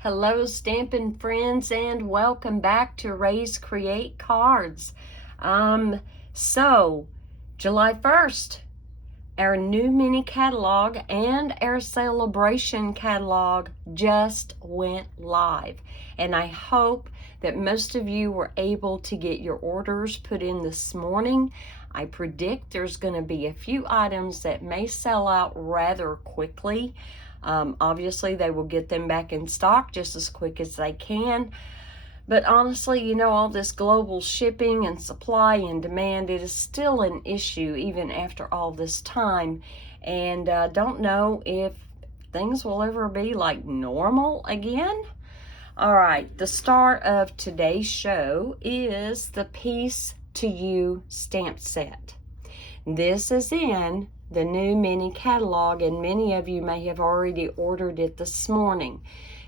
Hello, stamping friends, and welcome back to Raise Create Cards. So July 1st, our new mini catalog and our celebration catalog just went live, and I hope that most of you were able to get your orders put in this morning. I predict there's going to be a few items that may sell out rather quickly. Obviously, they will get them back in stock just as quick as they can. But honestly, all this global shipping and supply and demand, it is still an issue even after all this time. And don't know if things will ever be like normal again. All right, the star of today's show is the Piece to You stamp set. This is in the new mini catalog, and many of you may have already ordered it this morning.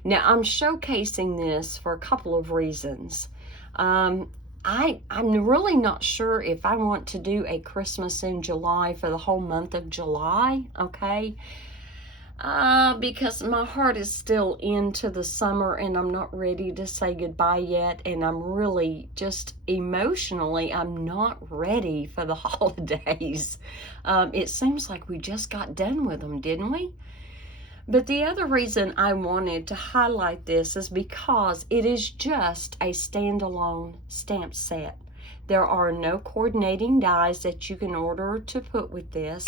Now, I'm showcasing this for a couple of reasons. I'm really not sure if I want to do a Christmas in July for the whole month of July, okay? Because my heart is still into the summer and I'm not ready to say goodbye yet, and I'm really just emotionally, I'm not ready for the holidays. It seems like we just got done with them, didn't we? But the other reason I wanted to highlight this is because it is just a standalone stamp set. There are no coordinating dies that you can order to put with this.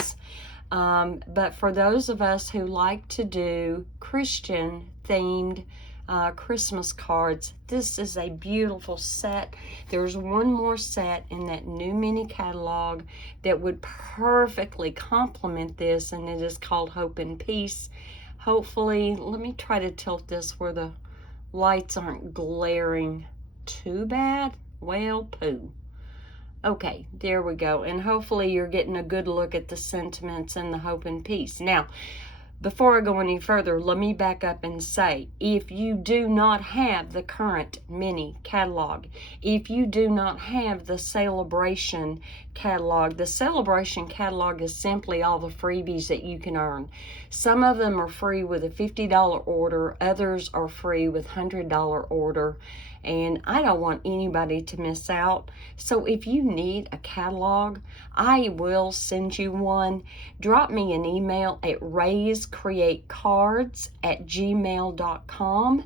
But for those of us who like to do Christian themed Christmas cards, this is a beautiful set. There's one more set in that new mini catalog that would perfectly complement this, and it is called Hope and Peace. Hopefully, let me try to tilt this where the lights aren't glaring too bad. Well, poo. Okay, there we go. And hopefully you're getting a good look at the sentiments and the hope and peace. Now, before I go any further, let me back up and say, if you do not have the current mini catalog, if you do not have the celebration catalog, the celebration catalog is simply all the freebies that you can earn. Some of them are free with a $50 order, others are free with $100 order, and I don't want anybody to miss out. So if you need a catalog, I will send you one. Drop me an email at raescreatecards@gmail.com,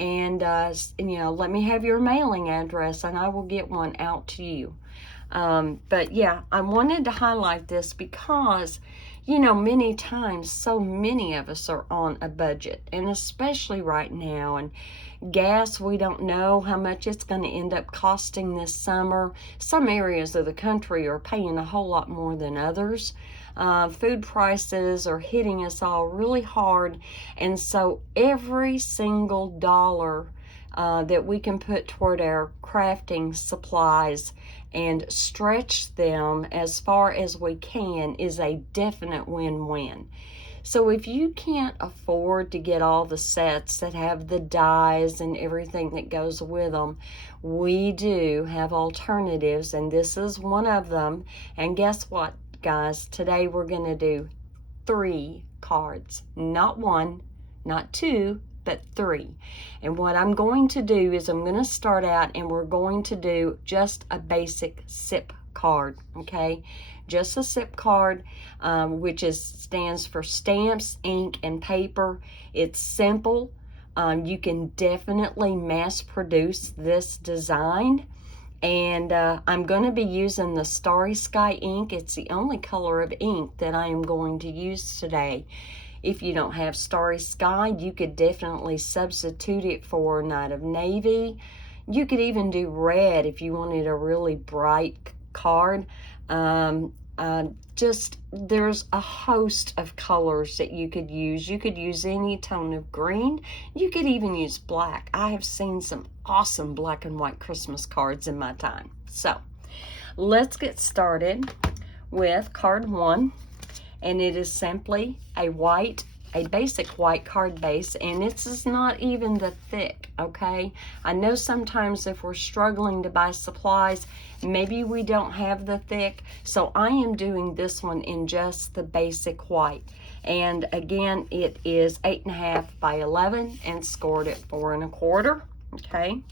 and let me have your mailing address and I will get one out to you. But yeah, I wanted to highlight this because many times so many of us are on a budget, and especially right now, and gas, we don't know how much it's going to end up costing this summer. Some areas of the country are paying a whole lot more than others. Food prices are hitting us all really hard, and so every single dollar that we can put toward our crafting supplies and stretch them as far as we can is a definite win-win. So if you can't afford to get all the sets that have the dies and everything that goes with them, we do have alternatives, and this is one of them. And guess what, guys? Today we're going to do 3 cards. Not 1, not 2, but 3. And what I'm going to do is I'm going to start out and we're going to do just a basic SIP card, okay? Just a SIP card, which stands for stamps, ink, and paper. It's simple. You can definitely mass produce this design. And I'm going to be using the Starry Sky ink. It's the only color of ink that I am going to use today. If you don't have Starry Sky, you could definitely substitute it for Night of Navy. You could even do red if you wanted a really bright card. There's a host of colors that you could use. You could use any tone of green. You could even use black. I have seen some awesome black and white Christmas cards in my time. So let's get started with card 1. And it is simply a basic white card base, and it's not even the thick, okay? I know sometimes if we're struggling to buy supplies, maybe we don't have the thick, so I am doing this one in just the basic white. And again, it is 8.5 by 11 and scored at 4 1/4. Okay.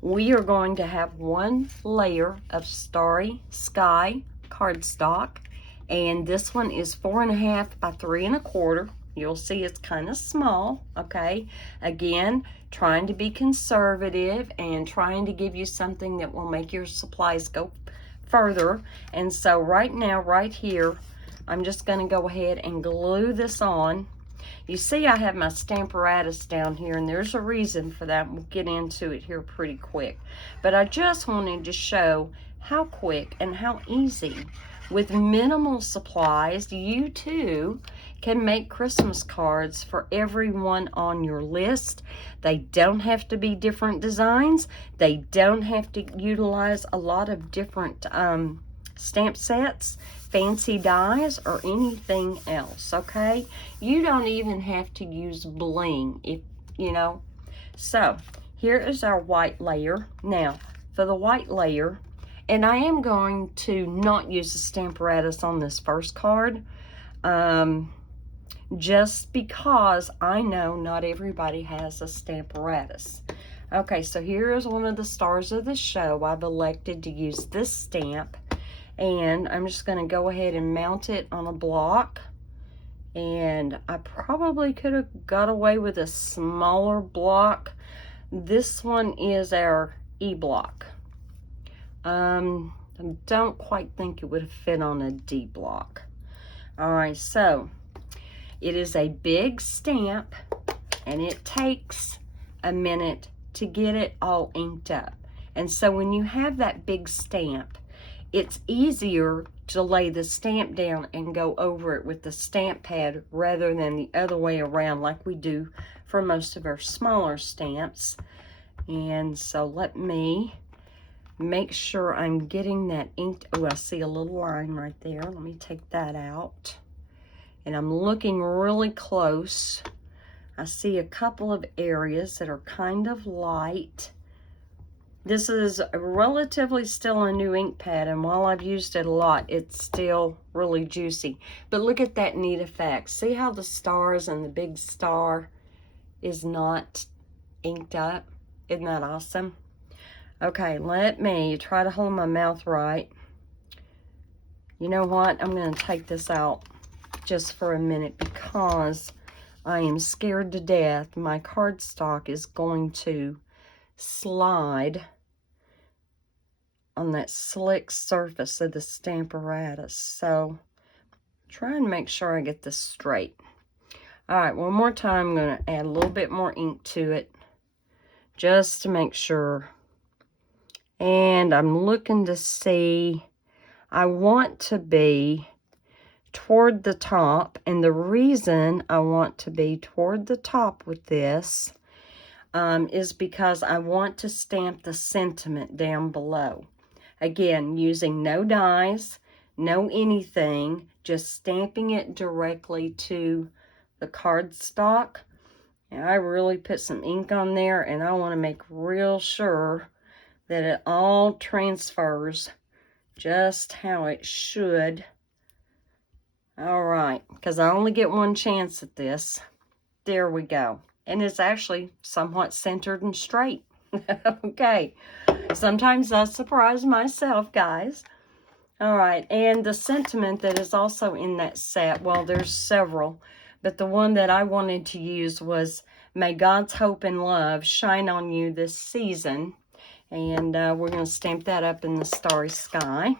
We are going to have one layer of Starry Sky cardstock, and this one is 4.5 by 3 1/4. You'll see it's kind of small, okay? Again, trying to be conservative and trying to give you something that will make your supplies go further. And so right now, right here, I'm just going to go ahead and glue this on. You see I have my stamparatus down here, and there's a reason for that. We'll get into it here pretty quick. But I just wanted to show how quick and how easy, with minimal supplies, you too can make Christmas cards for everyone on your list. They don't have to be different designs. They don't have to utilize a lot of different stamp sets, fancy dies, or anything else, okay? You don't even have to use bling, if you know. So here is our white layer. Now for the white layer, and I am going to not use the stamparatus on this first card, just because I know not everybody has a stamparatus. Okay, so here is one of the stars of the show. I've elected to use this stamp, and I'm just going to go ahead and mount it on a block. And I probably could have got away with a smaller block. This one is our E block. I don't quite think it would have fit on a D block. All right, so it is a big stamp, and it takes a minute to get it all inked up. And so when you have that big stamp, it's easier to lay the stamp down and go over it with the stamp pad rather than the other way around like we do for most of our smaller stamps. And so let me make sure I'm getting that inked. Oh, I see a little line right there. Let me take that out. And I'm looking really close. I see a couple of areas that are kind of light. This is relatively still a new ink pad, and while I've used it a lot, it's still really juicy. But look at that neat effect. See how the stars and the big star is not inked up? Isn't that awesome? Okay, let me try to hold my mouth right. You know what? I'm going to take this out just for a minute because I am scared to death my cardstock is going to slide on that slick surface of the stamparatus. So try and make sure I get this straight. All right, one more time, I'm going to add a little bit more ink to it just to make sure. And I'm looking to see, I want to be toward the top, and the reason I want to be toward the top with this is because I want to stamp the sentiment down below. Again, using no dies, no anything, just stamping it directly to the cardstock. And I really put some ink on there, and I want to make real sure that it all transfers just how it should. All right, because I only get one chance at this. There we go. And it's actually somewhat centered and straight. Okay. Sometimes I surprise myself, guys. All right, and the sentiment that is also in that set, well, there's several, but the one that I wanted to use was, "May God's hope and love shine on you this season." And we're going to stamp that up in the starry sky.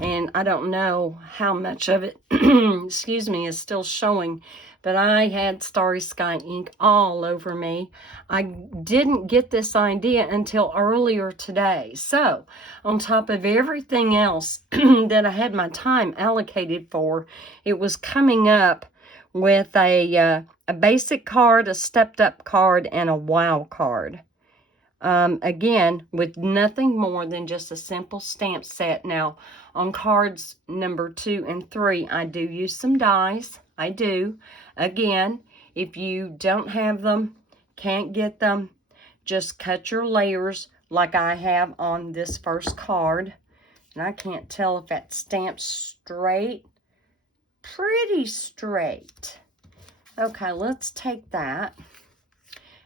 And I don't know how much of it, excuse me, is still showing, but I had starry sky ink all over me. I didn't get this idea until earlier today. So on top of everything else that I had my time allocated for, it was coming up with a basic card, a stepped up card, and a wow card. Again, with nothing more than just a simple stamp set. Now, on cards number 2 and 3, I do use some dies. I do. Again, if you don't have them, can't get them, just cut your layers like I have on this first card. And I can't tell if that stamp's straight. pretty straight. Okay, let's take that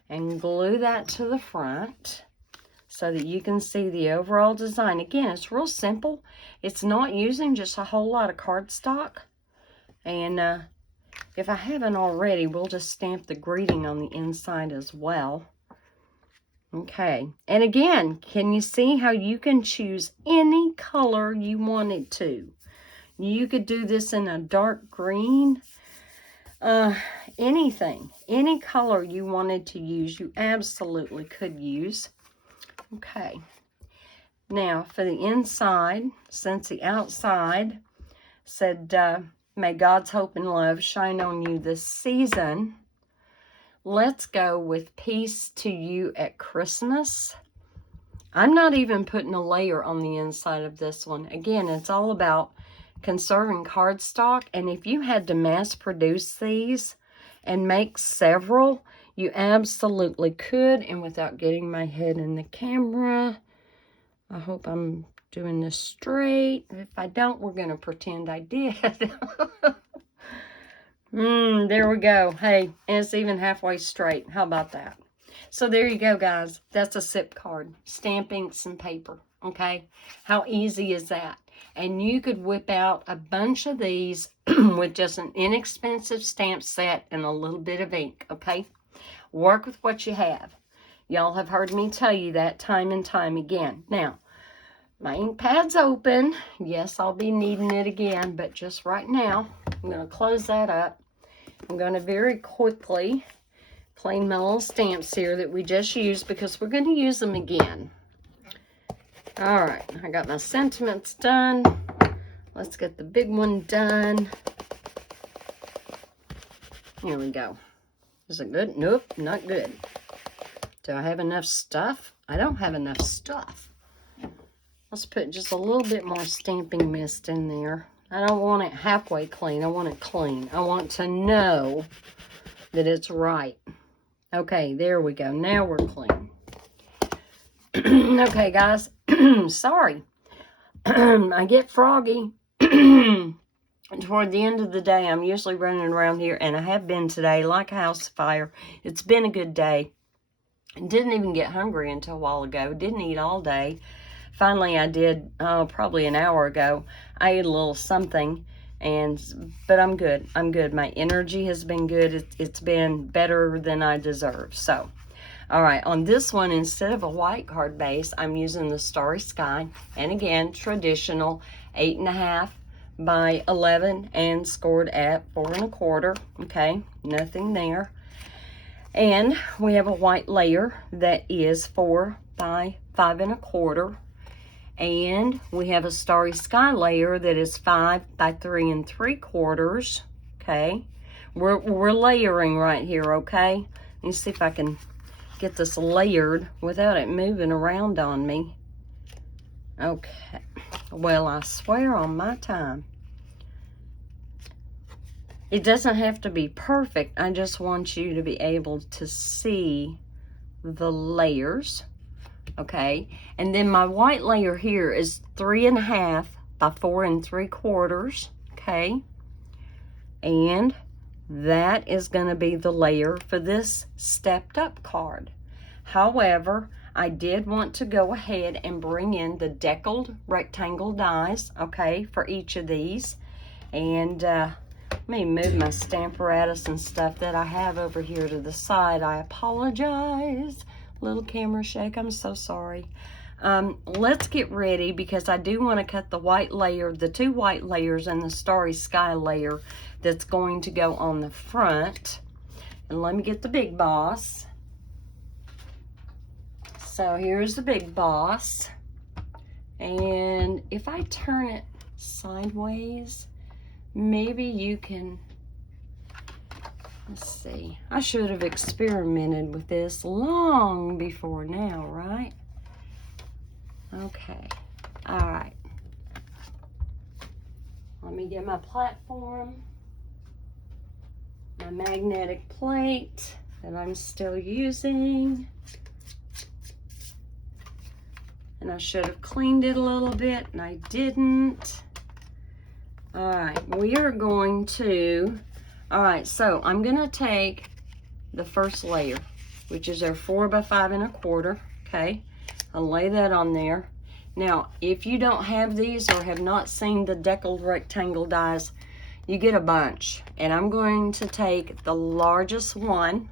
and glue that to the front so that you can see the overall design. Again, it's real simple. It's not using just a whole lot of cardstock. And if I haven't already, we'll just stamp the greeting on the inside as well. Okay, and again, can you see how you can choose any color you wanted to? You could do this in a dark green, anything, any color you wanted to use, you absolutely could use. Okay, now for the inside, since the outside said, may God's hope and love shine on you this season, let's go with peace to you at Christmas. I'm not even putting a layer on the inside of this one. Again, it's all about conserving cardstock, and if you had to mass produce these and make several, you absolutely could. And without getting my head in the camera, I hope I'm doing this straight. If I don't, we're going to pretend I did. There we go. Hey, and it's even halfway straight. How about that? So there you go, guys. That's a SIP card. Stamp, inks, and paper. Okay? How easy is that? And you could whip out a bunch of these with just an inexpensive stamp set and a little bit of ink. Okay? Work with what you have. Y'all have heard me tell you that time and time again. Now, my ink pad's open. Yes, I'll be needing it again, but just right now, I'm going to close that up. I'm going to very quickly clean my little stamps here that we just used because we're going to use them again. All right, I got my sentiments done. Let's get the big one done. Here we go. Is it good? Nope, not good. Do I have enough stuff? I don't have enough stuff. Let's put just a little bit more stamping mist in there. I don't want it halfway clean. I want it clean. I want to know that it's right. Okay, there we go. Now we're clean. Okay, guys. Sorry. I get froggy. Toward the end of the day, I'm usually running around here, and I have been today like a house fire. It's been a good day. Didn't even get hungry until a while ago. Didn't eat all day. Finally, I did, probably an hour ago. I ate a little something, but I'm good. I'm good. My energy has been good. It's been better than I deserve. So, all right, on this one, instead of a white card base, I'm using the Starry Sky. And again, traditional 8.5 by 11 and scored at 4 1/4. Okay, nothing there. And we have a white layer that is 4 by 5 1/4. And we have a Starry Sky layer that is 5 by 3 3/4. Okay, we're layering right here. Okay, let me see if I can get this layered without it moving around on me. Okay, well, I swear on my time, it doesn't have to be perfect. I just want you to be able to see the layers. Okay, and then my white layer here is 3 1/2 by 4 3/4. Okay, and that is going to be the layer for this stepped up card. However, I did want to go ahead and bring in the deckled rectangle dies, okay, for each of these. And let me move my stamparatus and stuff that I have over here to the side. I apologize. Little camera shake, I'm so sorry. Let's get ready because I do want to cut the white layer, the 2 white layers and the Starry Sky layer that's going to go on the front. And let me get the big boss. So here's the big boss. And if I turn it sideways, maybe you can, let's see. I should have experimented with this long before now, right? Okay. All right. Let me get my platform, my magnetic plate that I'm still using. And I should have cleaned it a little bit, and I didn't. All right, we are going to, all right, so I'm going to take the first layer, which is our 4 by 5 1/4, okay? I'll lay that on there. Now, if you don't have these or have not seen the deckled rectangle dies, you get a bunch. And I'm going to take the largest one.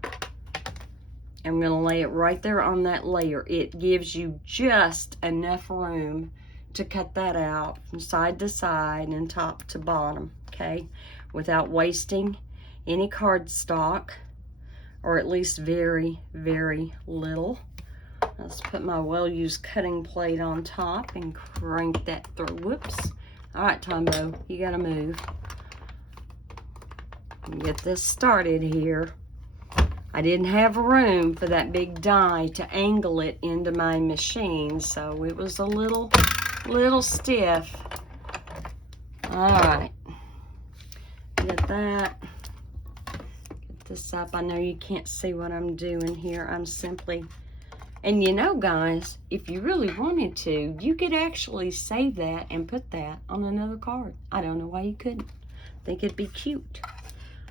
I'm going to lay it right there on that layer. It gives you just enough room to cut that out from side to side and top to bottom, okay? Without wasting any cardstock, or at least very, very little. Let's put my well-used cutting plate on top and crank that through. Whoops. All right, Tombo, you gotta move. Get this started here. I didn't have room for that big die to angle it into my machine, so it was a little stiff. All right, get that. Get this up. I know you can't see what I'm doing here. I'm simply, and you know, guys, if you really wanted to, you could actually save that and put that on another card. I don't know why you couldn't. I think it'd be cute.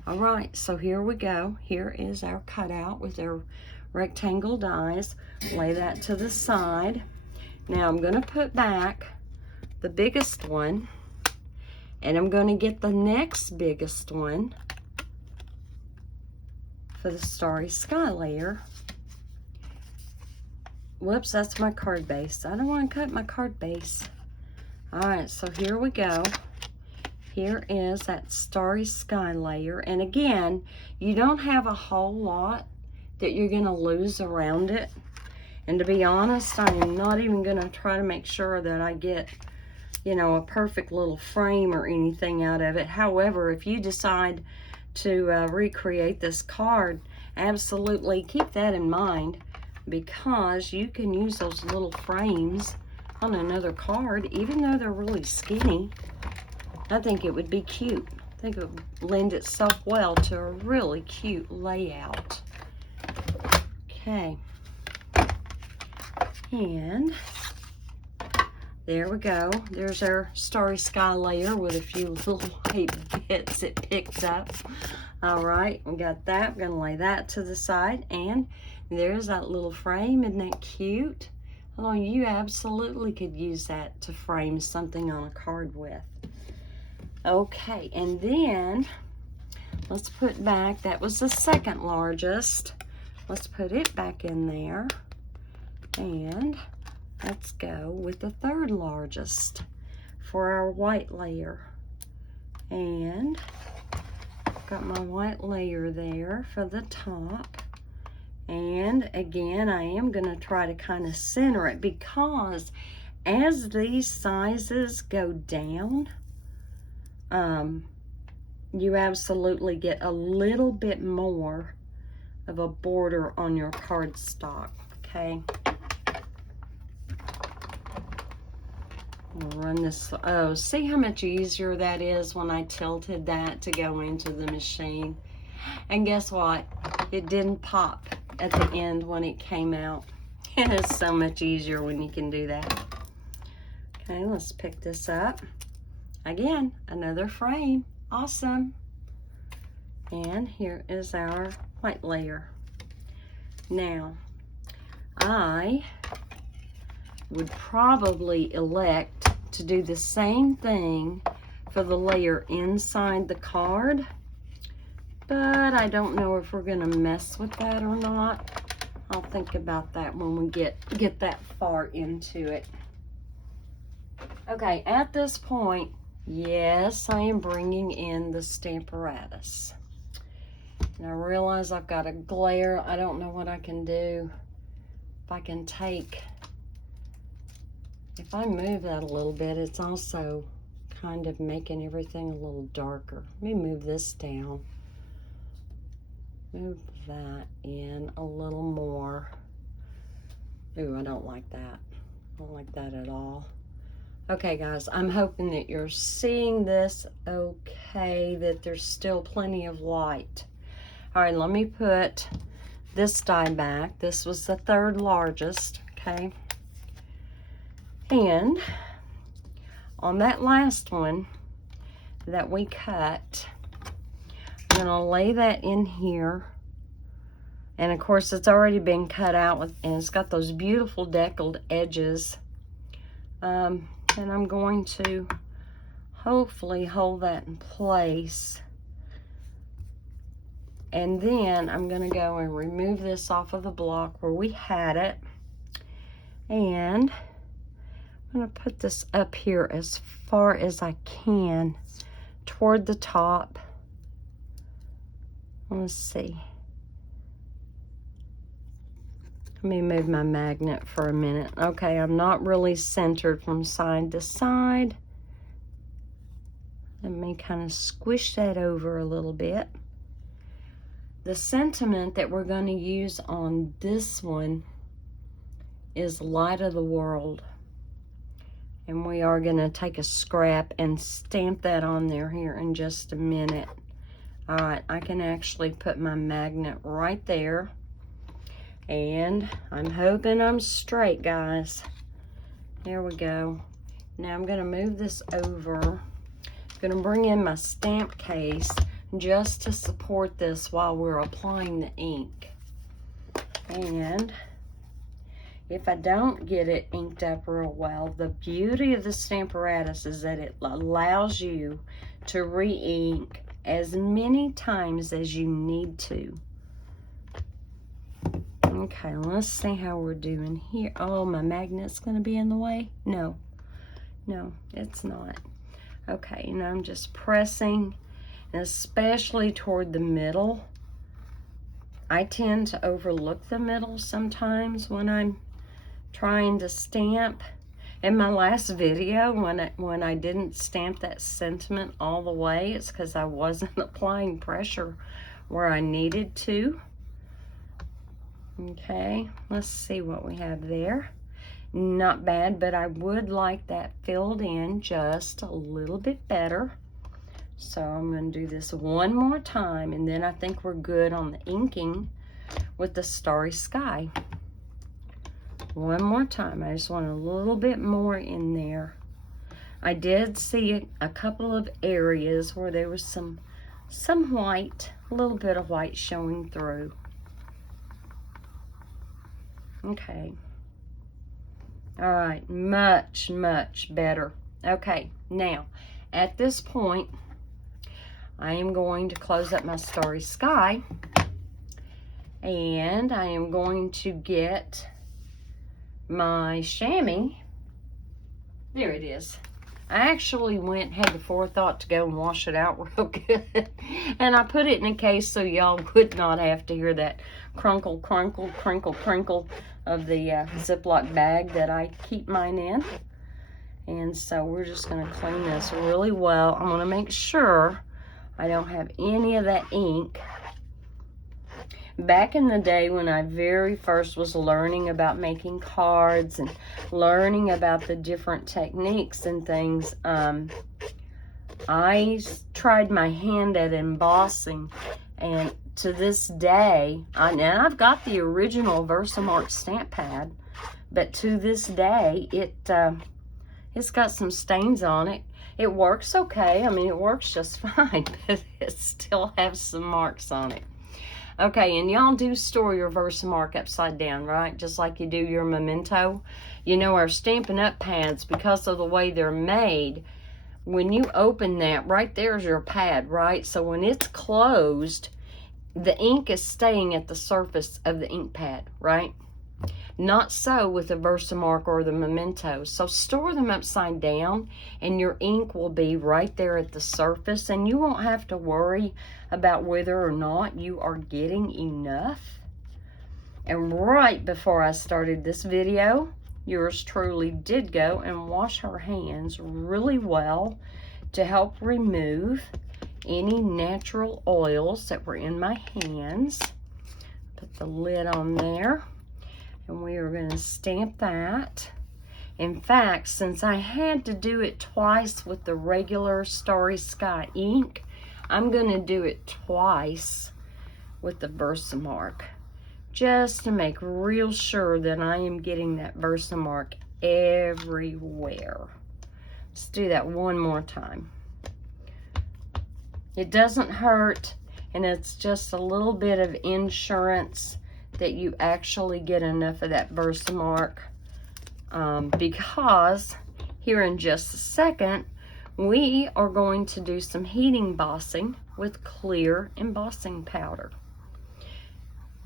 All right, so here we go. Here is our cutout with our rectangle dies. Lay that to the side. Now I'm gonna put back the biggest one, and I'm gonna get the next biggest one for the starry sky layer. Whoops, that's my card base. I don't want to cut my card base. All right, so here we go. Here is that starry sky layer. And again, you don't have a whole lot that you're going to lose around it. And to be honest, I am not even going to try to make sure that I get, you know, a perfect little frame or anything out of it. However, if you decide to recreate this card, absolutely keep that in mind, because you can use those little frames on another card, even though they're really skinny. I think it would be cute. I think it would lend itself well to a really cute layout. Okay. And there we go. There's our starry sky layer with a few little white bits it picked up. All right, we got that. We're gonna lay that to the side, and there's that little frame. Isn't that cute? Oh, you absolutely could use that to frame something on a card with. Okay, and then let's put back, that was the second largest. Let's put it back in there, and let's go with the third largest for our white layer. And got my white layer there for the top. And again, I am going to try to kind of center it, because as these sizes go down, you absolutely get a little bit more of a border on your cardstock, okay? We'll run this, oh, see how much easier that is when I tilted that to go into the machine. And guess what? It didn't pop at the end when it came out. And it's so much easier when you can do that. Okay, let's pick this up. Again, another frame. Awesome. And here is our white layer. Now, I would probably elect to do the same thing for the layer inside the card, but I don't know if we're gonna mess with that or not. I'll think about that when we get that far into it. Okay, at this point, yes, I am bringing in the stamparatus. And I realize I've got a glare. I don't know what I can do. If I can take, if I move that a little bit, it's also kind of making everything a little darker. Let me move this down. Move that in a little more. Ooh, I don't like that. I don't like that at all. Okay, guys, I'm hoping that you're seeing this okay, that there's still plenty of light. All right, let me put this die back. This was the third largest, okay? And on that last one, that we cut. I'm going to lay that in here. And of course it's already been cut out with, and it's got those beautiful deckled edges. And I'm going to hopefully hold that in place. And then I'm going to go and remove this off of the block where we had it. And I'm going to put this up here as far as I can toward the top. Let's see. Let me move my magnet for a minute. Okay, I'm not really centered from side to side. Let me kind of squish that over a little bit. The sentiment that we're going to use on this one is Light of the World. And we are going to take a scrap and stamp that on there here in just a minute. All right, I can actually put my magnet right there. And I'm hoping I'm straight, guys. There we go. Now I'm going to move this over. I'm going to bring in my stamp case just to support this while we're applying the ink. And if I don't get it inked up real well, the beauty of the stamparatus is that it allows you to re-ink as many times as you need to. Okay, let's see how we're doing here. Oh, my magnet's going to be in the way? No, it's not. Okay, and I'm just pressing, and especially toward the middle. I tend to overlook the middle sometimes when I'm trying to stamp. In my last video, when I didn't stamp that sentiment all the way, it's because I wasn't applying pressure where I needed to. Okay, let's see what we have there. Not bad, but I would like that filled in just a little bit better. So I'm going to do this one more time, and then I think we're good on the inking with the Starry Sky. One more time. I just want a little bit more in there. I did see a couple of areas where there was some white, a little bit of white showing through. Okay. All right, much better. Okay, now at this point, I am going to close up my Starry Sky, and I am going to get my chamois. There it is. I actually had the forethought to go and wash it out real good. And I put it in a case so y'all would not have to hear that crunkle, crunkle, crinkle, crinkle of the Ziploc bag that I keep mine in. And so we're just going to clean this really well. I'm going to make sure I don't have any of that ink. Back in the day when I very first was learning about making cards and learning about the different techniques and things, I tried my hand at embossing, and to this day, and I've got the original Versamark stamp pad, but to this day, it's got some stains on it. It works okay. I mean, it works just fine, but it still has some marks on it. Okay, and y'all do store your Versamark upside down, right? Just like you do your memento. You know, our Stampin' Up! Pads, because of the way they're made, when you open that, right there's your pad, right? So when it's closed, the ink is staying at the surface of the ink pad, right? Not so with the Versamark or the memento. So store them upside down, and your ink will be right there at the surface, and you won't have to worry about whether or not you are getting enough. And right before I started this video, yours truly did go and wash her hands really well to help remove any natural oils that were in my hands. Put the lid on there, and we are going to stamp that. In fact, since I had to do it twice with the regular Starry Sky ink, I'm going to do it twice with the Versamark, just to make real sure that I am getting that Versamark everywhere. Let's do that one more time. It doesn't hurt, and it's just a little bit of insurance that you actually get enough of that Versamark, because here in just a second, we are going to do some heat embossing with clear embossing powder.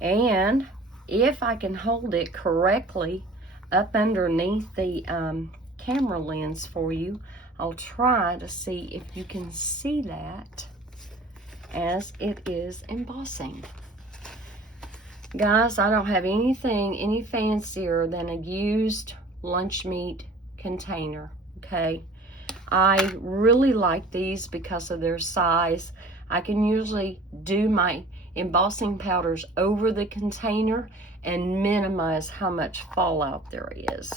And if I can hold it correctly up underneath the camera lens for you, I'll try to see if you can see that as it is embossing. Guys, I don't have anything any fancier than a used lunch meat container, okay? I really like these because of their size. I can usually do my embossing powders over the container and minimize how much fallout there is.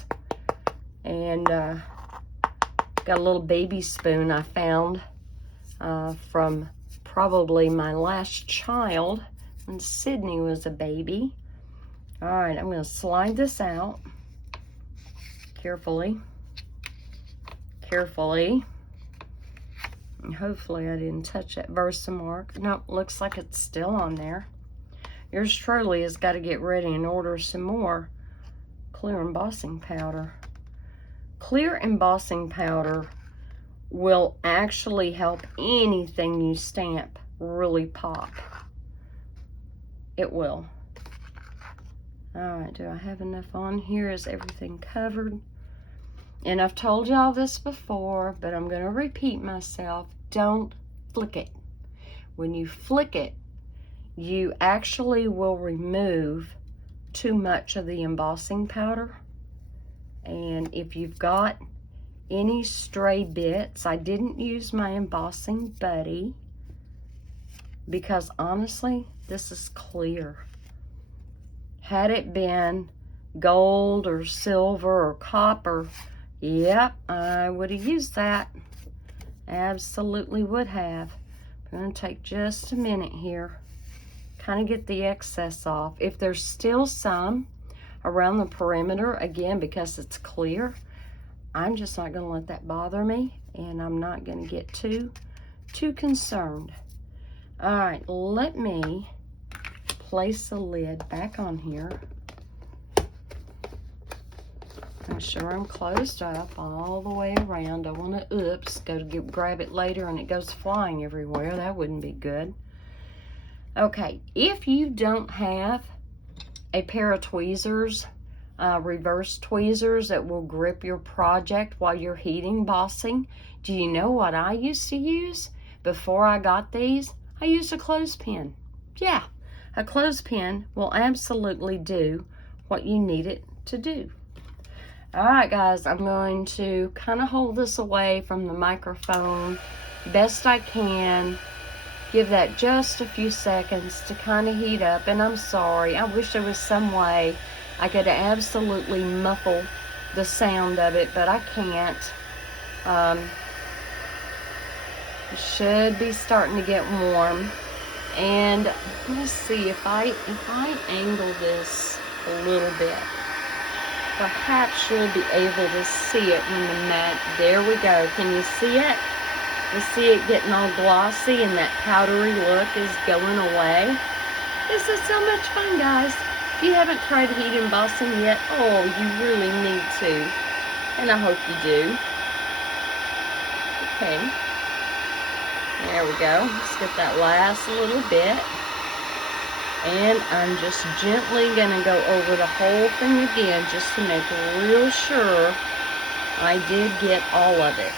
And got a little baby spoon I found from probably my last child when Sydney was a baby. All right, I'm going to slide this out carefully. And hopefully I didn't touch that Versamark. Nope, looks like it's still on there. Yours truly has got to get ready and order some more clear embossing powder. Clear embossing powder will actually help anything you stamp really pop. It will. All right, do I have enough on here? Is everything covered? And I've told y'all this before, but I'm going to repeat myself. Don't flick it. When you flick it, you actually will remove too much of the embossing powder. And if you've got any stray bits, I didn't use my embossing buddy because honestly, this is clear. Had it been gold or silver or copper, yep, I would have used that. Absolutely would have. I'm going to take just a minute here. Kind of get the excess off. If there's still some around the perimeter, again, because it's clear, I'm just not going to let that bother me. And I'm not going to get too concerned. All right, let me place the lid back on here. Make sure I'm closed up all the way around. I want to, go to grab it later and it goes flying everywhere. That wouldn't be good. Okay, if you don't have a pair of tweezers, reverse tweezers that will grip your project while you're heat embossing, do you know what I used to use before I got these? I used a clothespin. Yeah, a clothespin will absolutely do what you need it to do. All right, guys, I'm going to kind of hold this away from the microphone best I can. Give that just a few seconds to kind of heat up. And I'm sorry, I wish there was some way I could absolutely muffle the sound of it, but I can't. It should be starting to get warm. And let's see, if I angle this a little bit, perhaps you'll be able to see it when the mat, there we go. Can you see it? You see it getting all glossy and that powdery look is going away. This is so much fun, guys. If you haven't tried heat embossing yet, oh, you really need to. And I hope you do. Okay. There we go. Let's get that last little bit. And I'm just gently going to go over the whole thing again just to make real sure I did get all of it.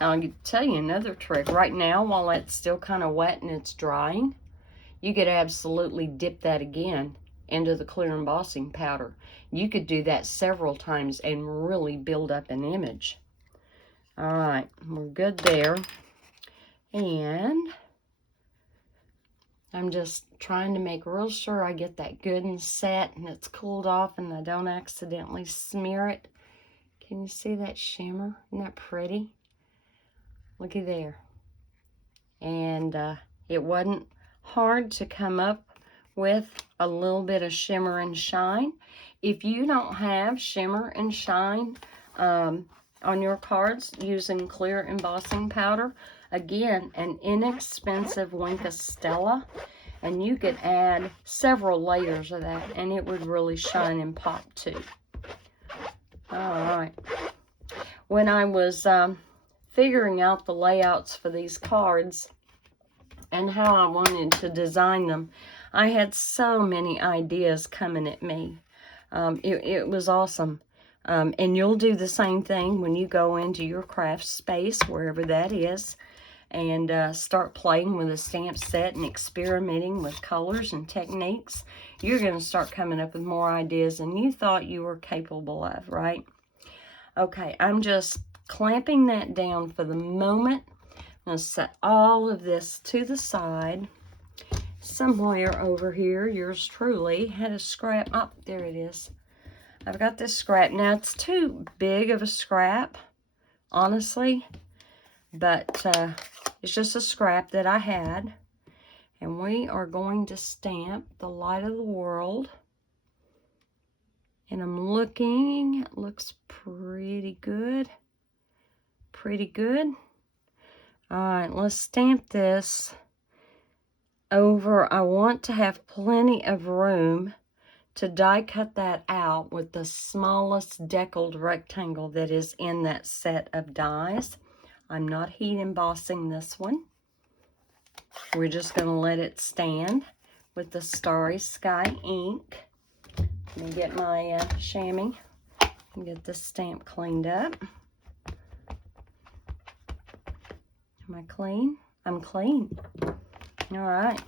I'll tell you another trick. Right now, while it's still kind of wet and it's drying, you could absolutely dip that again into the clear embossing powder. You could do that several times and really build up an image. All right, we're good there. And I'm just trying to make real sure I get that good and set and it's cooled off and I don't accidentally smear it. Can you see that shimmer? Isn't that pretty? Looky there. And it wasn't hard to come up with a little bit of shimmer and shine. If you don't have shimmer and shine on your cards using clear embossing powder, Again, an inexpensive Wink of Stella, and you could add several layers of that, and it would really shine and pop too. All right. When I was figuring out the layouts for these cards and how I wanted to design them, I had so many ideas coming at me. It was awesome. And you'll do the same thing when you go into your craft space, wherever that is, and start playing with a stamp set and experimenting with colors and techniques. You're going to start coming up with more ideas than you thought you were capable of, right? Okay, I'm just clamping that down for the moment. I'm going to set all of this to the side. Somewhere over here, yours truly had a scrap. Oh, there it is. I've got this scrap. Now, it's too big of a scrap, honestly, but it's just a scrap that I had. And we are going to stamp the Light of the World. And I'm looking, it looks pretty good. Pretty good. All right, let's stamp this over. I want to have plenty of room to die cut that out with the smallest deckled rectangle that is in that set of dies. I'm not heat embossing this one. We're just going to let it stand with the Starry Sky ink. Let me get my chamois and get this stamp cleaned up. Am I clean? I'm clean. All right.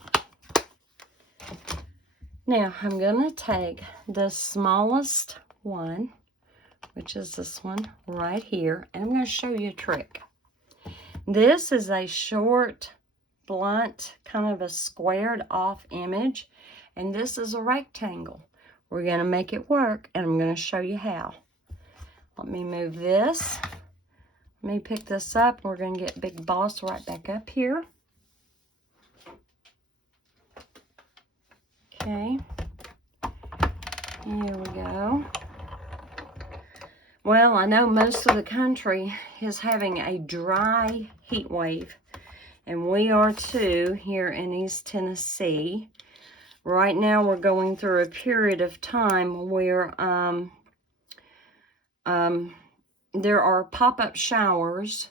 Now, I'm going to take the smallest one, which is this one right here, and I'm going to show you a trick. This is a short, blunt, kind of a squared off image, and this is a rectangle. We're going to make it work, and I'm going to show you how. Let me move this. Let me pick this up. We're going to get Big Boss right back up here. Okay. Here we go. Well, I know most of the country is having a dry heat wave, and we are too here in East Tennessee. Right now we're going through a period of time where there are pop-up showers,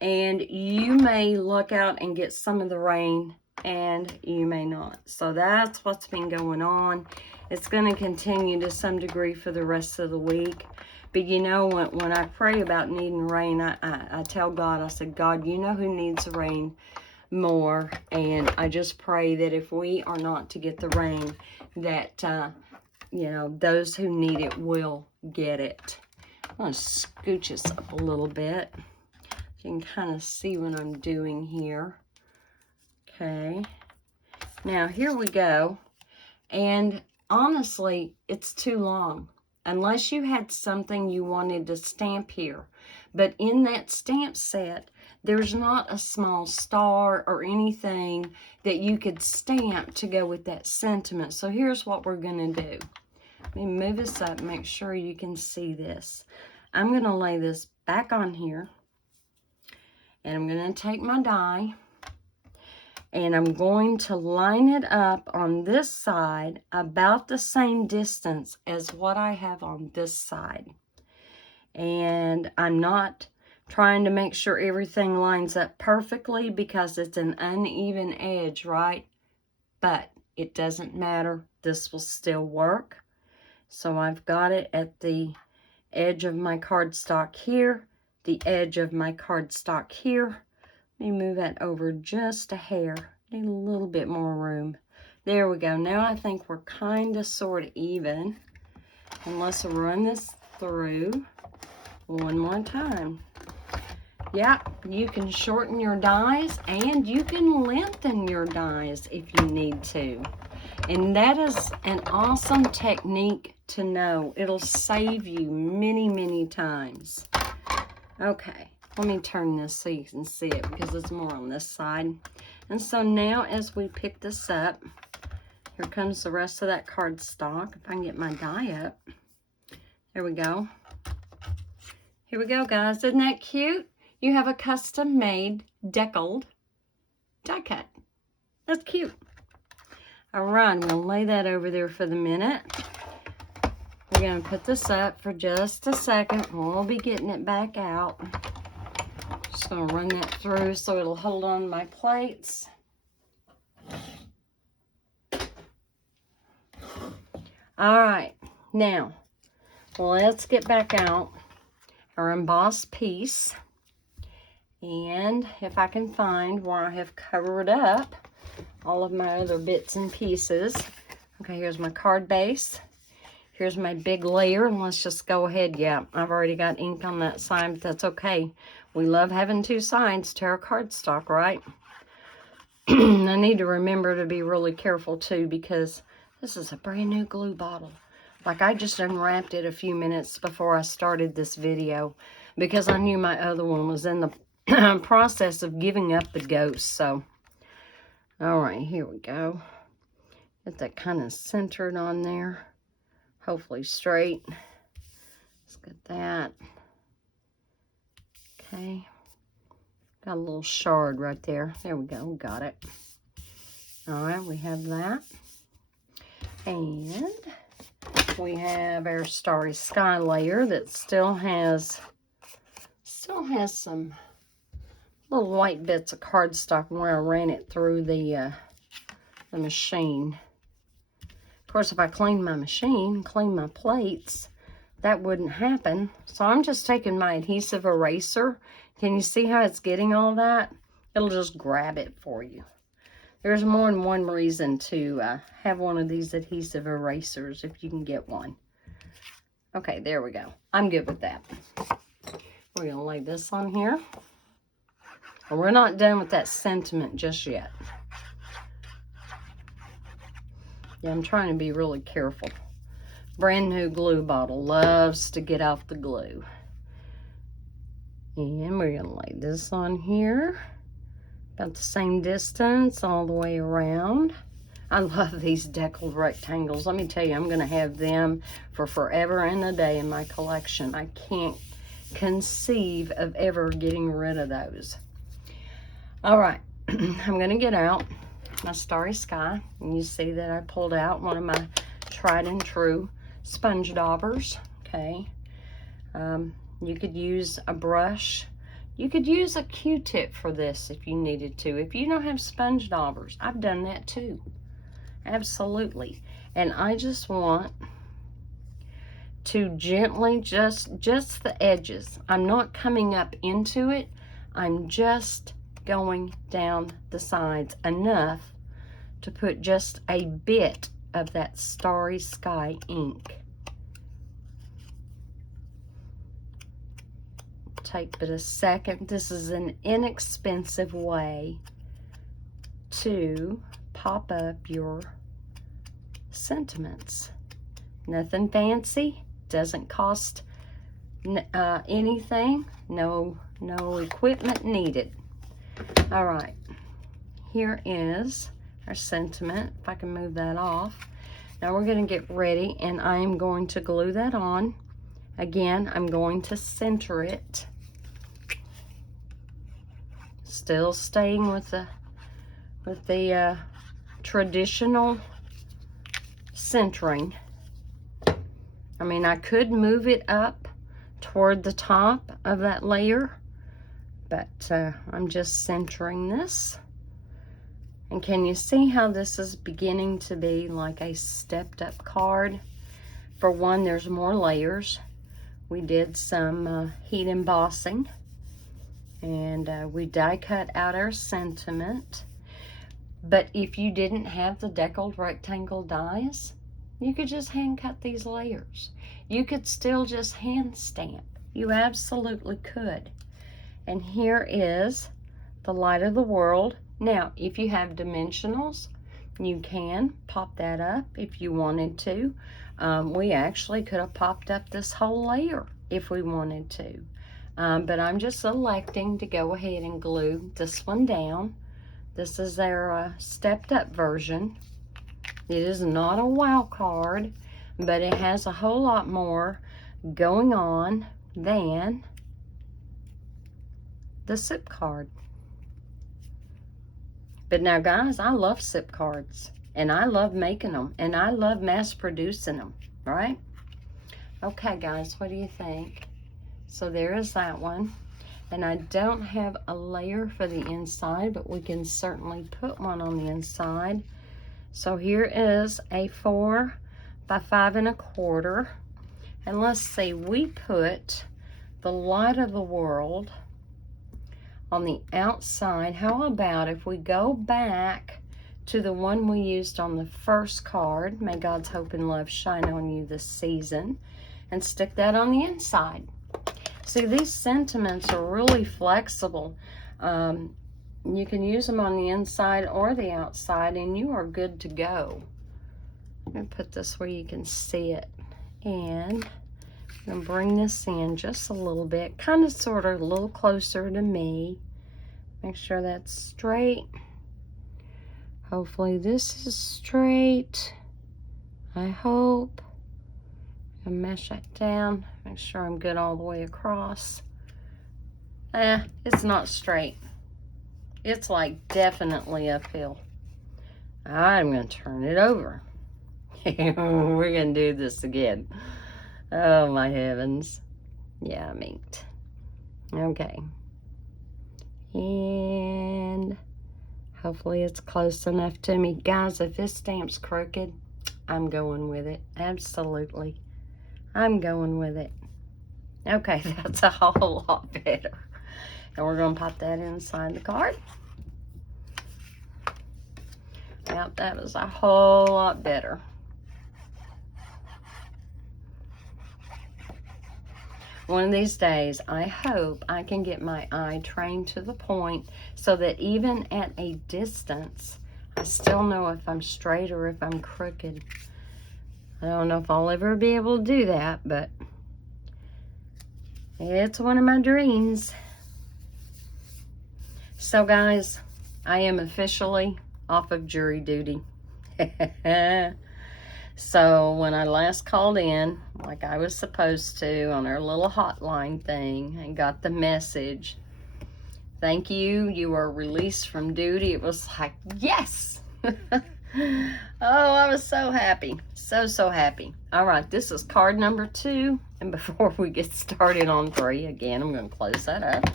and you may look out and get some of the rain, and you may not. So that's what's been going on. It's going to continue to some degree for the rest of the week. But you know, when I pray about needing rain, I tell God, I said, God, you know who needs rain more. And I just pray that if we are not to get the rain, that, you know, those who need it will get it. I'm going to scooch this up a little bit. You can kind of see what I'm doing here. Okay. Now, here we go. And honestly, it's too long. Unless you had something you wanted to stamp here. But in that stamp set, there's not a small star or anything that you could stamp to go with that sentiment. So here's what we're going to do. Let me move this up, make sure you can see this. I'm going to lay this back on here. And I'm going to take my die. And I'm going to line it up on this side about the same distance as what I have on this side. And I'm not trying to make sure everything lines up perfectly because it's an uneven edge, right? But it doesn't matter. This will still work. So I've got it at the edge of my cardstock here, the edge of my cardstock here. Let me move that over just a hair. Need a little bit more room. There we go. Now I think we're kind of sort of even. And let's run this through one more time. Yeah, you can shorten your dies and you can lengthen your dies if you need to. And that is an awesome technique to know. It'll save you many, many times. Okay. Let me turn this so you can see it because it's more on this side. And so now as we pick this up, here comes the rest of that cardstock. If I can get my die up. There we go. Here we go, guys. Isn't that cute? you have a custom-made deckled die cut. That's cute. All right, I'm going to lay that over there for the minute. We're going to put this up for just a second. We'll be getting it back out. Just going to run that through so it'll hold on to my plates. All right, now let's get back out our embossed piece. And if I can find where I have covered up all of my other bits and pieces. Okay, here's my card base. Here's my big layer, and let's just go ahead. Yeah, I've already got ink on that side, but that's okay. We love having two sides to our cardstock, right? I need to remember to be really careful too, because this is a brand new glue bottle. Like, I just unwrapped it a few minutes before I started this video because I knew my other one was in the process of giving up the ghost. So, all right, here we go. Get that kind of centered on there. Hopefully straight. Let's get that. Okay. Got a little shard right there. There we go. Got it. All right, we have that. And we have our starry sky layer that still has some little white bits of cardstock where I ran it through the machine. Of course, if I clean my machine, clean my plates, that wouldn't happen. So I'm just taking my adhesive eraser. Can you see how it's getting all that? It'll just grab it for you. There's more than one reason to have one of these adhesive erasers if you can get one. Okay, there we go. I'm good with that. We're going to lay this on here. And we're not done with that sentiment just yet. Yeah, I'm trying to be really careful. Brand new glue bottle. Loves to get off the glue. And we're going to lay this on here. About the same distance all the way around. I love these deckled rectangles. Let me tell you, I'm going to have them for forever and a day in my collection. I can't conceive of ever getting rid of those. All right, I'm going to get out my starry sky. And you see that I pulled out one of my tried and true sponge daubers. Okay. You could use a brush. You could use a Q-tip for this if you needed to. If you don't have sponge daubers, I've done that too. Absolutely. And I just want to gently just the edges. I'm not coming up into it. I'm just going down the sides enough to put just a bit of that starry sky ink. Take but a second. This is an inexpensive way to pop up your sentiments. Nothing fancy. Doesn't cost anything. No equipment needed. All right. Here is our sentiment. If I can move that off. Now we're going to get ready, and I am going to glue that on. Again, I'm going to center it. Still staying with the traditional centering. I mean, I could move it up toward the top of that layer, but I'm just centering this. And can you see how this is beginning to be like a stepped up card? For one, there's more layers. We did some heat embossing, and we die cut out our sentiment. But if you didn't have the deckled rectangle dies, you could just hand cut these layers. You could still just hand stamp. You absolutely could. And here is the light of the world. Now, if you have dimensionals, you can pop that up if you wanted to. We actually could have popped up this whole layer if we wanted to. But I'm just electing to go ahead and glue this one down. This is their stepped up version. It is not a wow card, but it has a whole lot more going on than the SIP card. But now, guys, I love SIP cards, and I love making them, and I love mass producing them, right? Okay, guys, what do you think? So there is that one. And I don't have a layer for the inside, but we can certainly put one on the inside. So here is a 4 by 5 1/4. And let's see, we put the light of the world on the outside. How about if we go back to the one we used on the first card, May God's hope and love shine on you this season, and stick that on the inside. See, these sentiments are really flexible. You can use them on the inside or the outside, and you are good to go. I'm going to put this where you can see it. And I'm going to bring this in just a little bit, kind of sort of a little closer to me. Make sure that's straight. Hopefully this is straight. I hope. And mesh that down. Make sure I'm good all the way across. It's not straight. It's like definitely uphill. I'm going to turn it over. We're going to do this again. Oh my heavens. Yeah, I'm inked. Okay. And hopefully it's close enough to me. Guys, if this stamp's crooked, I'm going with it. Absolutely. I'm going with it. Okay, that's a whole lot better. And we're going to pop that inside the card. Yep, that was a whole lot better. One of these days, I hope I can get my eye trained to the point so that even at a distance, I still know if I'm straight or if I'm crooked. I don't know if I'll ever be able to do that, but it's one of my dreams. So guys, I am officially off of jury duty. So when I last called in, like I was supposed to, on our little hotline thing, and got the message, thank you, you are released from duty, it was like, yes! Oh, I was so happy. So happy. All right, this is card number 2. And before we get started on 3, again, I'm going to close that up.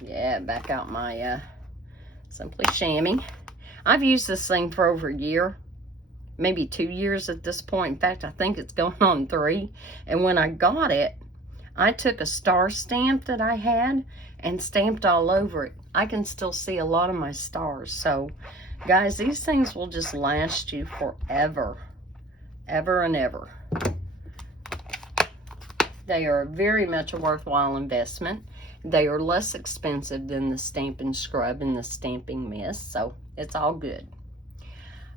Yeah, back out my Simply Chamois. I've used this thing for over a year, maybe 2 years at this point. In fact, I think it's going on 3. And when I got it, I took a star stamp that I had and stamped all over it. I can still see a lot of my stars. So, guys, these things will just last you forever. Ever and ever. They are very much a worthwhile investment. They are less expensive than the Stampin' Scrub and the Stamping Mist, so it's all good.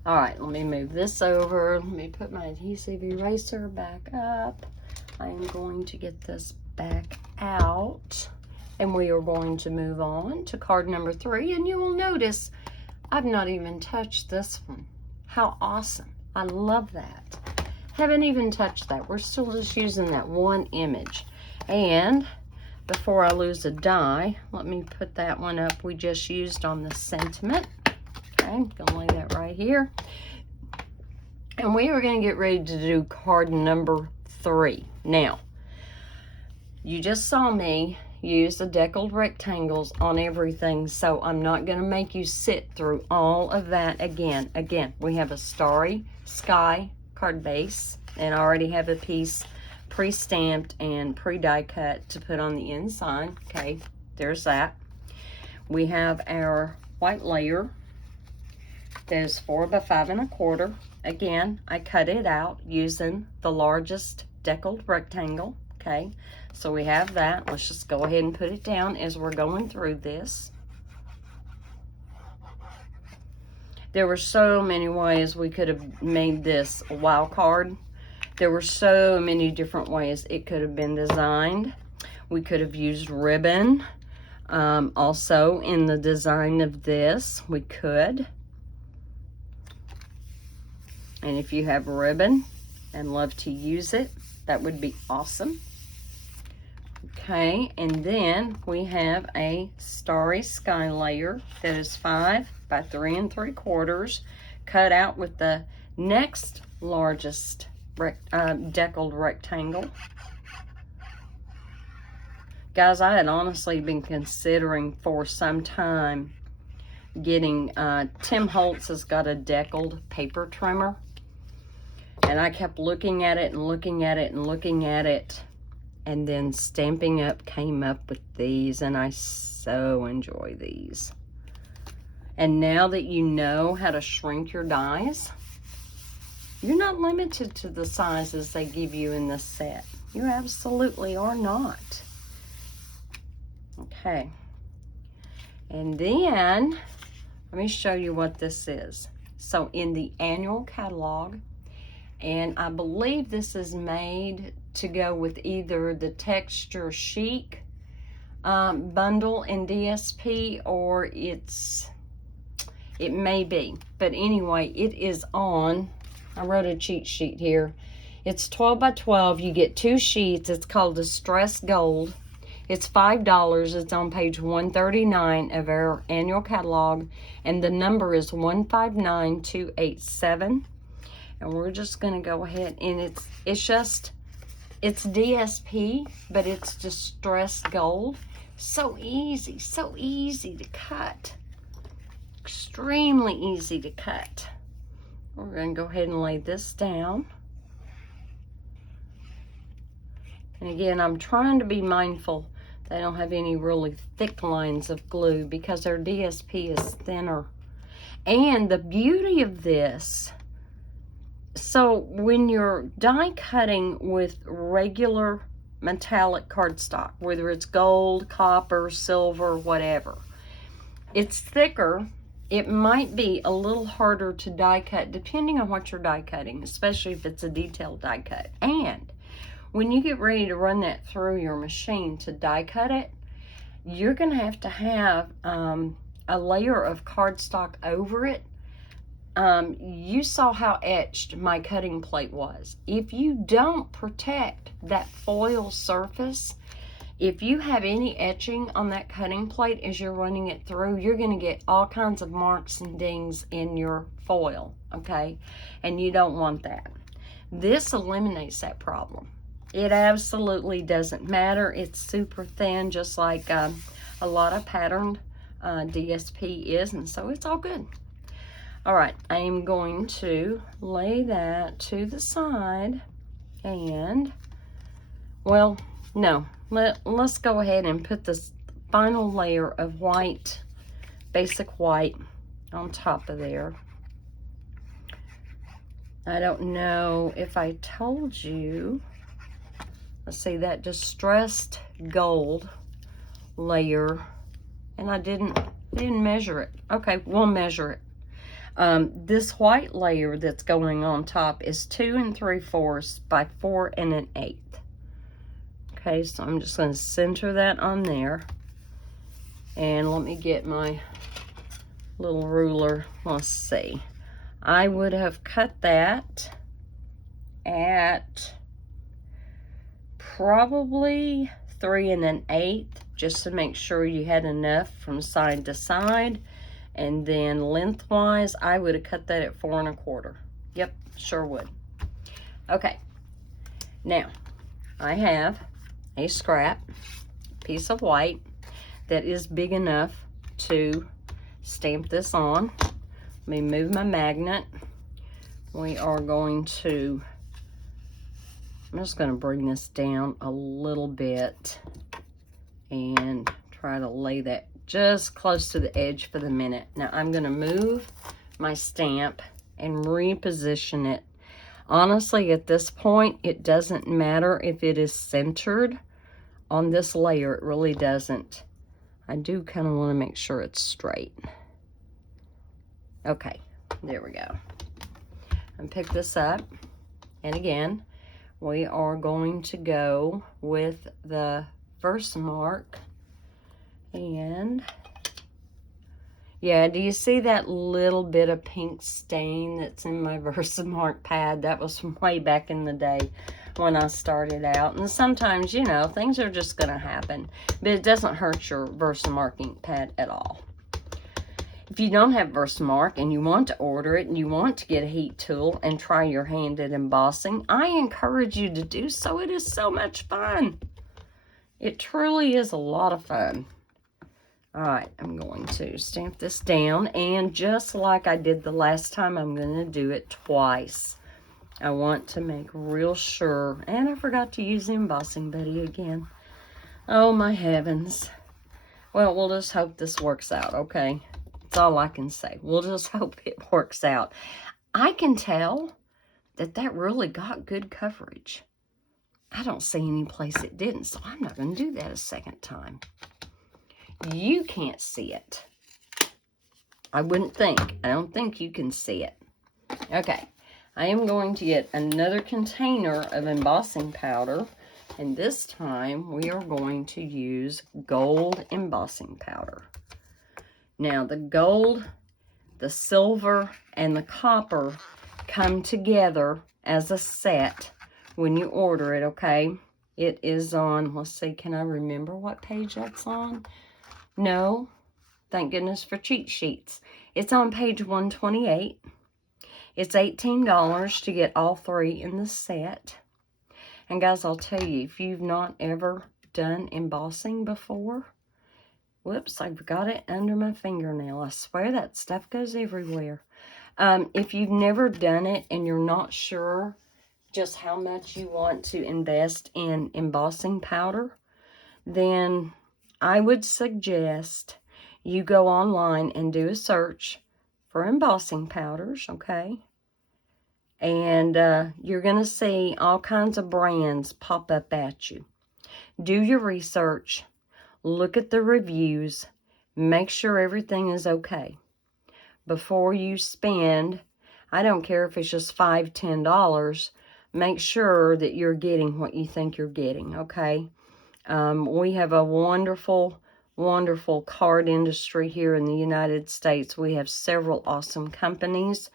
All right, let me move this over. Let me put my adhesive eraser back up. I am going to get this back out, and we are going to move on to card number 3, and you will notice I've not even touched this one. How awesome. I love that. Haven't even touched that. We're still just using that one image. And before I lose a die, let me put that one up we just used on the sentiment. Okay, I'm gonna lay that right here. And we are gonna get ready to do card number 3. Now, you just saw me use the deckled rectangles on everything, so I'm not gonna make you sit through all of that again. Again, we have a starry sky card base, and I already have a piece pre-stamped and pre-die cut to put on the inside. Okay, there's that. We have our white layer. There's 4 by 5 1/4. Again, I cut it out using the largest deckled rectangle. Okay, so we have that. Let's just go ahead and put it down as we're going through this. There were so many ways we could have made this a wild card. There were so many different ways it could have been designed. We could have used ribbon. Also, in the design of this, we could. And if you have ribbon and love to use it, that would be awesome. Okay, and then we have a starry sky layer that is 5 by 3 3/4, cut out with the next largest deckled rectangle. Guys, I had honestly been considering for some time getting, Tim Holtz has got a deckled paper trimmer, and I kept looking at it and looking at it and looking at it, and then Stampin' Up came up with these, and I so enjoy these. And now that you know how to shrink your dies, you're not limited to the sizes they give you in this set. You absolutely are not. Okay. And then, let me show you what this is. So in the annual catalog, and I believe this is made to go with either the Texture Chic bundle in DSP, or it may be. But anyway, it is on, I wrote a cheat sheet here. It's 12 by 12. You get 2 sheets. It's called Distress Gold. It's $5. It's on page 139 of our annual catalog, and the number is 159287. And we're just going to go ahead, and it's DSP, but it's distressed gold. So easy to cut. Extremely easy to cut. We're going to go ahead and lay this down. And again, I'm trying to be mindful they don't have any really thick lines of glue because their DSP is thinner. And the beauty of this, so when you're die cutting with regular metallic cardstock, whether it's gold, copper, silver, whatever, it's thicker. It might be a little harder to die cut depending on what you're die cutting, especially if it's a detailed die cut. And when you get ready to run that through your machine to die cut it, you're going to have a layer of cardstock over it. You saw how etched my cutting plate was. If you don't protect that foil surface, if you have any etching on that cutting plate as you're running it through, you're going to get all kinds of marks and dings in your foil, okay? And you don't want that. This eliminates that problem. It absolutely doesn't matter. It's super thin, just like a lot of patterned DSP is, and so it's all good. All right, I am going to lay that to the side, and, well, no, let's go ahead and put this final layer of white, basic white, on top of there. I don't know if I told you. Let's see, that distressed gold layer, and I didn't measure it. Okay, we'll measure it. This white layer that's going on top is 2 3/4 by 4 1/8. Okay, so I'm just going to center that on there, and let me get my little ruler. Let's see. I would have cut that at probably 3 1/8, just to make sure you had enough from side to side. And then lengthwise, I would have cut that at 4 1/4. Yep, sure would. Okay, now I have a scrap piece of white that is big enough to stamp this on. Let me move my magnet. We are going to, I'm just going to bring this down a little bit and try to lay that just close to the edge for the minute. Now I'm going to move my stamp and reposition it. Honestly, at this point, it doesn't matter if it is centered on this layer. It really doesn't. I do kind of want to make sure it's straight. Okay, there we go. And pick this up, and again, we are going to go with the Versamark. And yeah, do you see that little bit of pink stain that's in my Versamark pad? That was from way back in the day when I started out. And sometimes, you know, things are just going to happen. But it doesn't hurt your Versamark ink pad at all. If you don't have Versamark and you want to order it and you want to get a heat tool and try your hand at embossing, I encourage you to do so. It is so much fun. It truly is a lot of fun. All right, I'm going to stamp this down, and just like I did the last time, I'm going to do it twice. I want to make real sure, and I forgot to use the embossing buddy again. Oh my heavens. Well, we'll just hope this works out, okay? That's all I can say. We'll just hope it works out. I can tell that that really got good coverage. I don't see any place it didn't, so I'm not going to do that a second time. You can't see it. I wouldn't think. I don't think you can see it. Okay. I am going to get another container of embossing powder. And this time we are going to use gold embossing powder. Now the gold, the silver, and the copper come together as a set when you order it, okay? It is on, let's see, can I remember what page that's on? No, thank goodness for cheat sheets. It's on page 128. It's $18 to get all three in the set. And guys, I'll tell you, if you've not ever done embossing before, whoops, I've got it under my fingernail. I swear that stuff goes everywhere. If you've never done it and you're not sure just how much you want to invest in embossing powder, then I would suggest you go online and do a search for embossing powders, okay? And you're going to see all kinds of brands pop up at you. Do your research. Look at the reviews. Make sure everything is okay. Before you spend, I don't care if it's just $5, $10, make sure that you're getting what you think you're getting, okay? We have a wonderful, wonderful card industry here in the United States. We have several awesome companies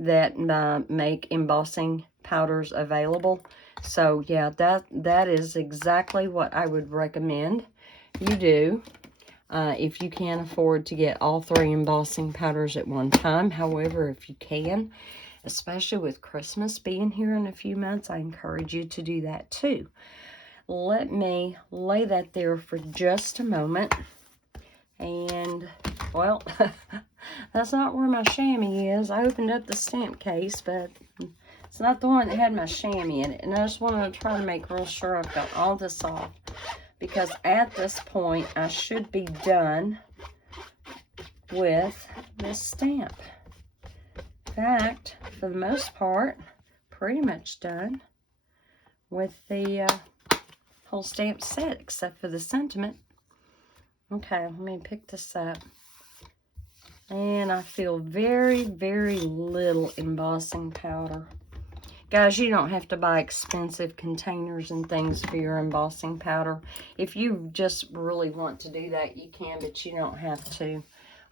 that make embossing powders available. So yeah, that is exactly what I would recommend you do if you can't afford to get all three embossing powders at one time. However, if you can, especially with Christmas being here in a few months, I encourage you to do that too. Let me lay that there for just a moment. And, well, that's not where my chamois is. I opened up the stamp case, but it's not the one that had my chamois in it. And I just wanted to try to make real sure I've got all this off, because at this point, I should be done with this stamp. In fact, for the most part, pretty much done with the whole stamp set, except for the sentiment. Okay, let me pick this up. And I feel very, very little embossing powder. Guys, you don't have to buy expensive containers and things for your embossing powder. If you just really want to do that, you can, but you don't have to.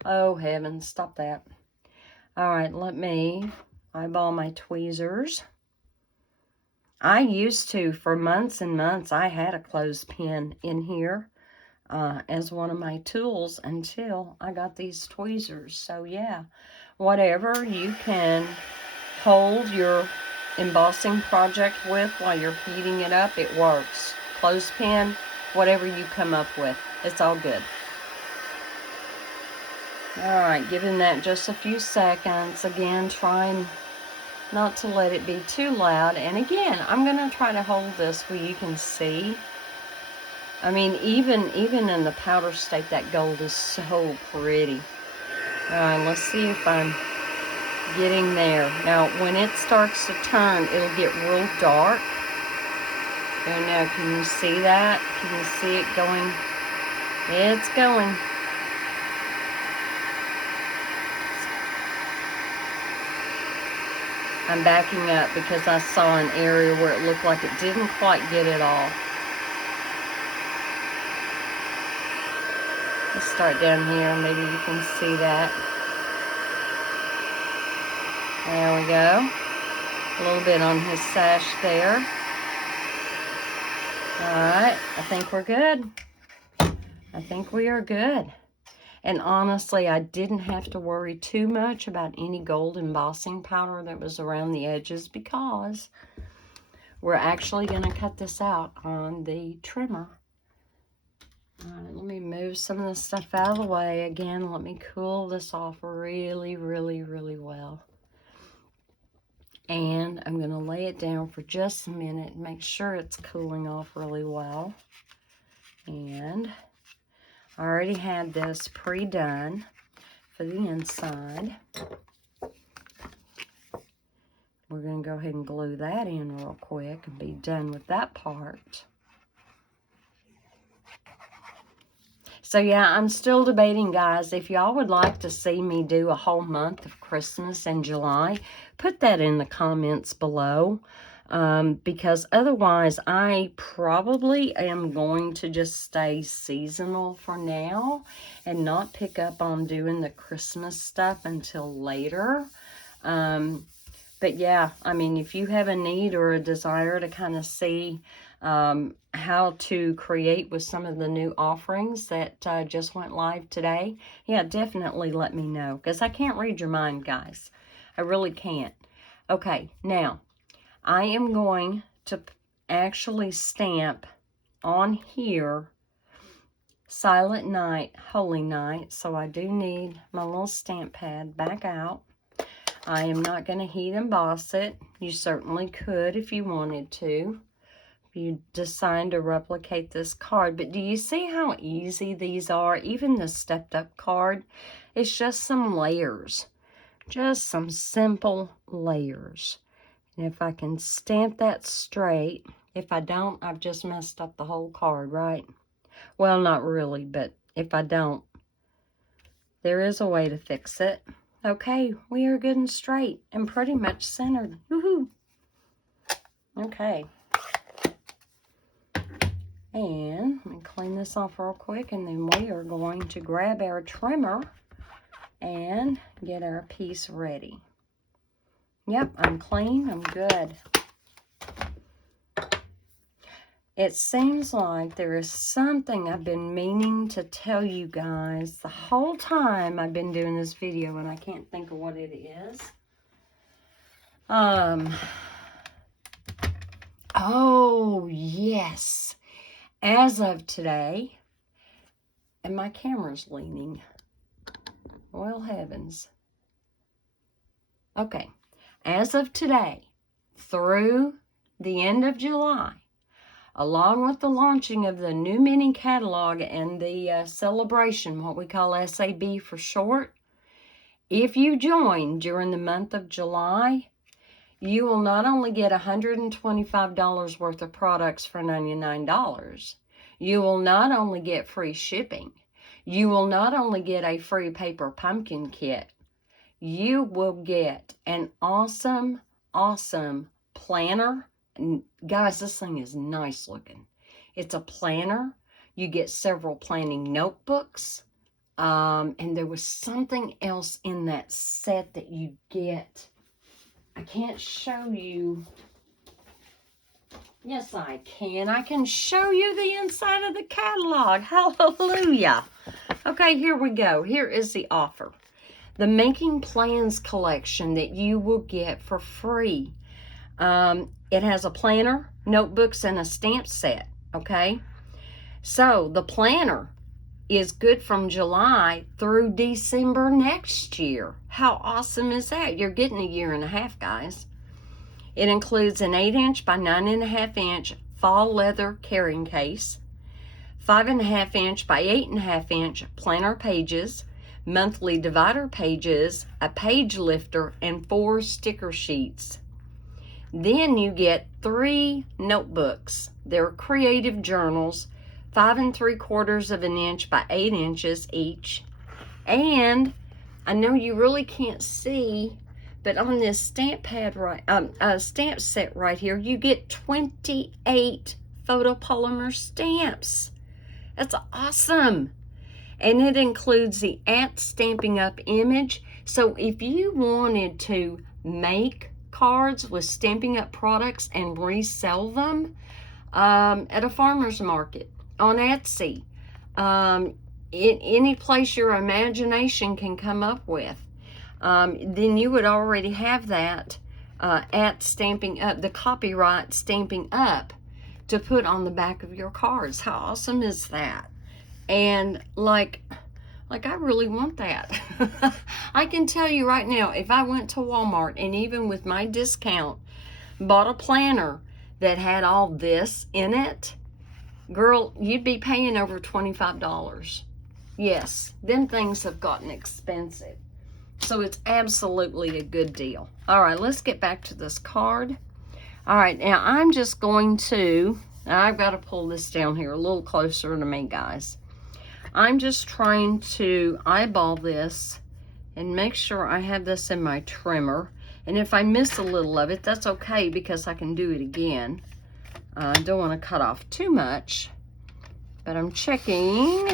Oh, heavens, stop that. All right, let me eyeball my tweezers. I used to, for months and months, I had a clothespin in here as one of my tools until I got these tweezers. So yeah, whatever you can hold your embossing project with while you're heating it up, it works. Clothespin, whatever you come up with, it's all good. All right, giving that just a few seconds. Again, trying not to let it be too loud. And again, I'm going to try to hold this where you can see. I mean, even in the powder state, that gold is so pretty. All right, let's see if I'm getting there. Now, when it starts to turn, it'll get real dark. There now, can you see that? Can you see it going? It's going. I'm backing up because I saw an area where it looked like it didn't quite get it all. Let's start down here. Maybe you can see that. There we go. A little bit on his sash there. right, I think we're good. I think we are good. And honestly, I didn't have to worry too much about any gold embossing powder that was around the edges because we're actually going to cut this out on the trimmer. All right, let me move some of this stuff out of the way. Again, let me cool this off really, really, really well. And I'm going to lay it down for just a minute and make sure it's cooling off really well. And I already had this pre-done for the inside. We're going to go ahead and glue that in real quick and be done with that part. So yeah, I'm still debating, guys. If y'all would like to see me do a whole month of Christmas in July, put that in the comments below. Because otherwise, I probably am going to just stay seasonal for now and not pick up on doing the Christmas stuff until later. But yeah, I mean, if you have a need or a desire to kind of see how to create with some of the new offerings that just went live today, yeah, definitely let me know, because I can't read your mind, guys. I really can't. Okay, now, I am going to actually stamp on here Silent Night, Holy Night, so I do need my little stamp pad back out. I am not going to heat emboss it. You certainly could if you wanted to, if you decide to replicate this card. But do you see how easy these are? Even the stepped up card, it's just some layers, just some simple layers. And if I can stamp that straight, if I don't, I've just messed up the whole card, right? Well, not really, but if I don't, there is a way to fix it. Okay, we are good and straight and pretty much centered. Woohoo! Okay. And let me clean this off real quick, and then we are going to grab our trimmer and get our piece ready. Yep, I'm clean. I'm good. It seems like there is something I've been meaning to tell you guys the whole time I've been doing this video, and I can't think of what it is. Oh, yes. As of today, and my camera's leaning. Well, heavens. Okay. As of today, through the end of July, along with the launching of the new mini catalog and the celebration, what we call SAB for short, if you join during the month of July, you will not only get $125 worth of products for $99, you will not only get free shipping, you will not only get a free paper pumpkin kit, you will get an awesome, awesome planner. And guys, this thing is nice looking. It's a planner. You get several planning notebooks. And there was something else in that set that you get. I can't show you. Yes, I can. I can show you the inside of the catalog. Hallelujah. Okay, here we go. Here is the offer. The Making Plans collection that you will get for free. It has a planner, notebooks, and a stamp set, okay? So the planner is good from July through December next year. How awesome is that? You're getting a year and a half, guys. It includes an 8-inch by 9.5-inch fall leather carrying case, 5.5-inch by 8.5-inch planner pages, monthly divider pages, a page lifter, and 4 sticker sheets. Then you get 3 notebooks. They're creative journals, 5 3/4 of an inch by 8 inches each. And I know you really can't see, but on this stamp pad stamp set right here, you get 28 photopolymer stamps. That's awesome. And it includes the Stamping Up image. So if you wanted to make cards with Stamping Up products and resell them, at a farmer's market, on Etsy, in any place your imagination can come up with. Then you would already have that at Stamping Up, the copyright Stamping Up, to put on the back of your cards. How awesome is that? And like I really want that. I can tell you right now, if I went to Walmart and even with my discount bought a planner that had all this in it, girl, you'd be paying over $25. Yes, them things have gotten expensive. So it's absolutely a good deal. All right, let's get back to this card. All right, now I'm just going to, I've got to pull this down here a little closer to me, guys. I'm just trying to eyeball this and make sure I have this in my trimmer. And if I miss a little of it, that's okay because I can do it again. I don't want to cut off too much, but I'm checking.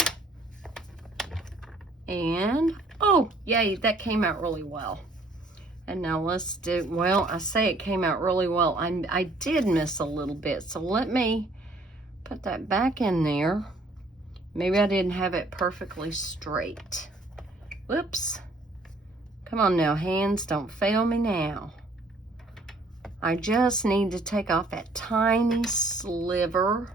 And, oh, yay, that came out really well. And now let's do, well, I say it came out really well. I did miss a little bit, so let me put that back in there. Maybe I didn't have it perfectly straight. Whoops. Come on now, hands, don't fail me now. I just need to take off that tiny sliver.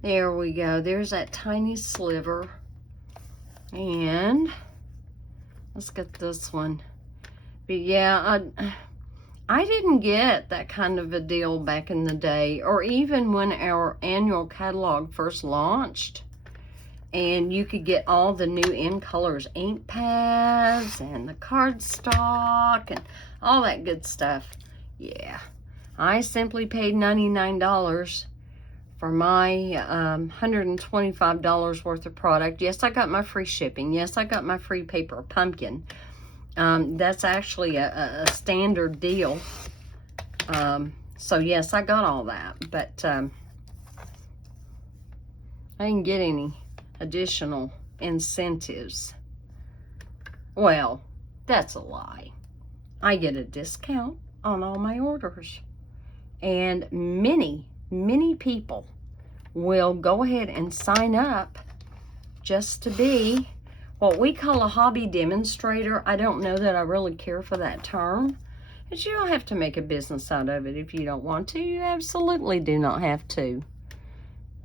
There we go. There's that tiny sliver. And let's get this one. But yeah, I didn't get that kind of a deal back in the day, or even when our annual catalog first launched. And you could get all the new in colors ink pads and the cardstock and all that good stuff. Yeah, I simply paid $99 for my $125 worth of product. Yes, I got my free shipping. Yes, I got my free paper pumpkin. That's actually a standard deal. So yes, I got all that, but I didn't get any additional incentives. Well, that's a lie. I get a discount on all my orders. And many people will go ahead and sign up just to be what we call a hobby demonstrator. I don't know that I really care for that term, but you don't have to make a business out of it if you don't want to. You absolutely do not have to.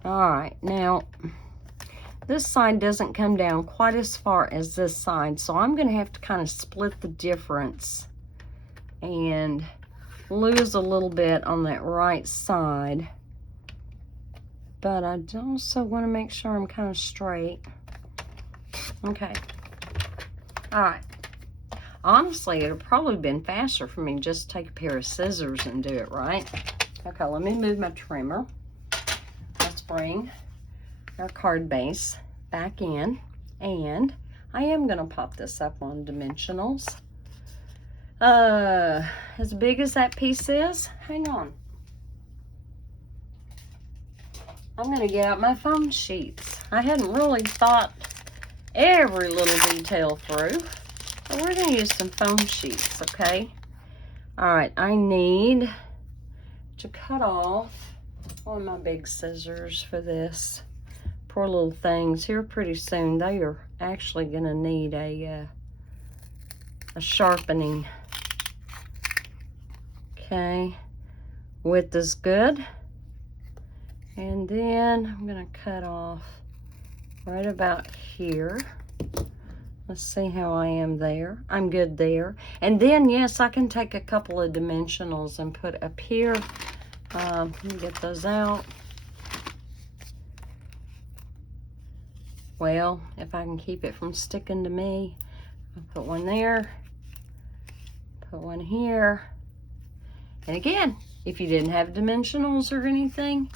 All right, now this side doesn't come down quite as far as this side, so I'm going to have to kind of split the difference and lose a little bit on that right side. But I also want to make sure I'm kind of straight. Okay. All right. Honestly, it would probably been faster for me to just take a pair of scissors and do it, right? Okay, let me move my trimmer. Let's bring our card base back in, and I am going to pop this up on dimensionals. As big as that piece is, hang on. I'm going to get out my foam sheets. I hadn't really thought every little detail through, but we're going to use some foam sheets, okay? All right, I need to cut off one of my big scissors for this. Poor little things. Here pretty soon, they are actually going to need a sharpening. Okay, width is good. And then I'm going to cut off right about here. Let's see how I am there. I'm good there. And then, yes, I can take a couple of dimensionals and put up here. Let me get those out. Well, if I can keep it from sticking to me, I'll put one there, put one here. And again, if you didn't have dimensionals or anything,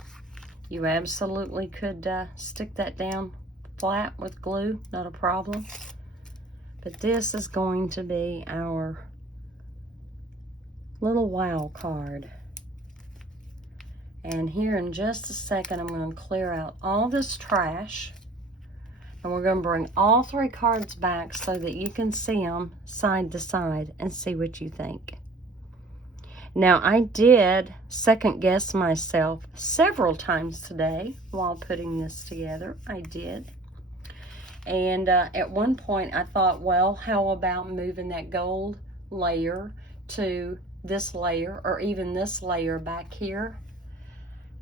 you absolutely could stick that down flat with glue, not a problem. But this is going to be our little wow card. And here in just a second, I'm going to clear out all this trash. And we're going to bring all three cards back so that you can see them side to side and see what you think. Now, I did second guess myself several times today while putting this together. I did. And at one point, I thought, well, how about moving that gold layer to this layer, or even this layer back here?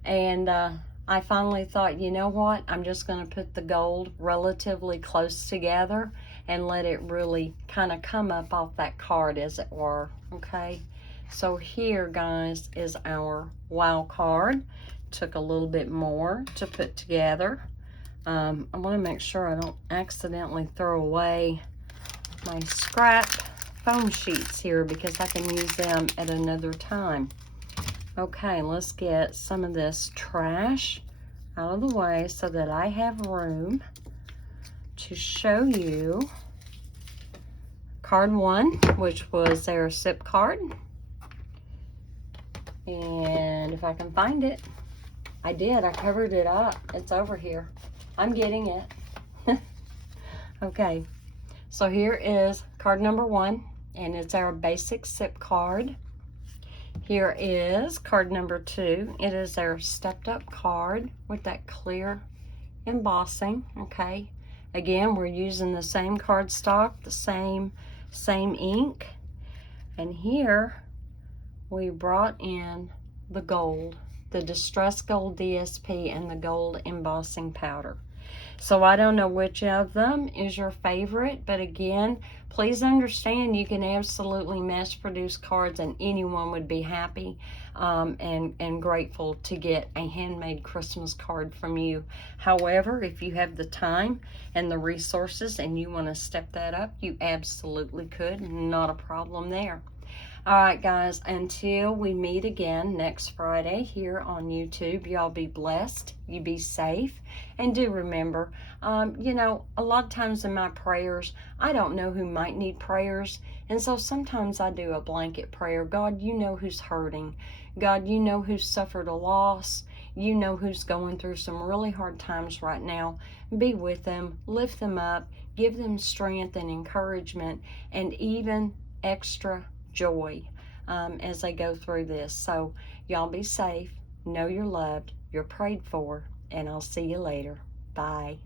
And I finally thought, you know what? I'm just going to put the gold relatively close together and let it really kind of come up off that card, as it were. Okay. So here, guys, is our wow card. Took a little bit more to put together. I want to make sure I don't accidentally throw away my scrap foam sheets here, because I can use them at another time. Okay, let's get some of this trash out of the way so that I have room to show you card 1, which was their SIP card. And if I can find it, I did. I covered it up. It's over here. I'm getting it. Okay, so here is card number 1, and it's our basic SIP card. Here is card number 2. It is our stepped up card with that clear embossing. Okay, again, we're using the same cardstock, the same ink. And here we brought in the gold, the distressed gold DSP and the gold embossing powder. So I don't know which of them is your favorite, but again, please understand you can absolutely mass produce cards and anyone would be happy and grateful to get a handmade Christmas card from you. However, if you have the time and the resources and you want to step that up, you absolutely could. Not a problem there. All right, guys, until we meet again next Friday here on YouTube, y'all be blessed, you be safe, and do remember, you know, a lot of times in my prayers, I don't know who might need prayers, and so sometimes I do a blanket prayer. God, you know who's hurting. God, you know who's suffered a loss. You know who's going through some really hard times right now. Be with them, lift them up, give them strength and encouragement, and even extra joy as they go through this. So y'all be safe, know you're loved, you're prayed for, and I'll see you later. Bye.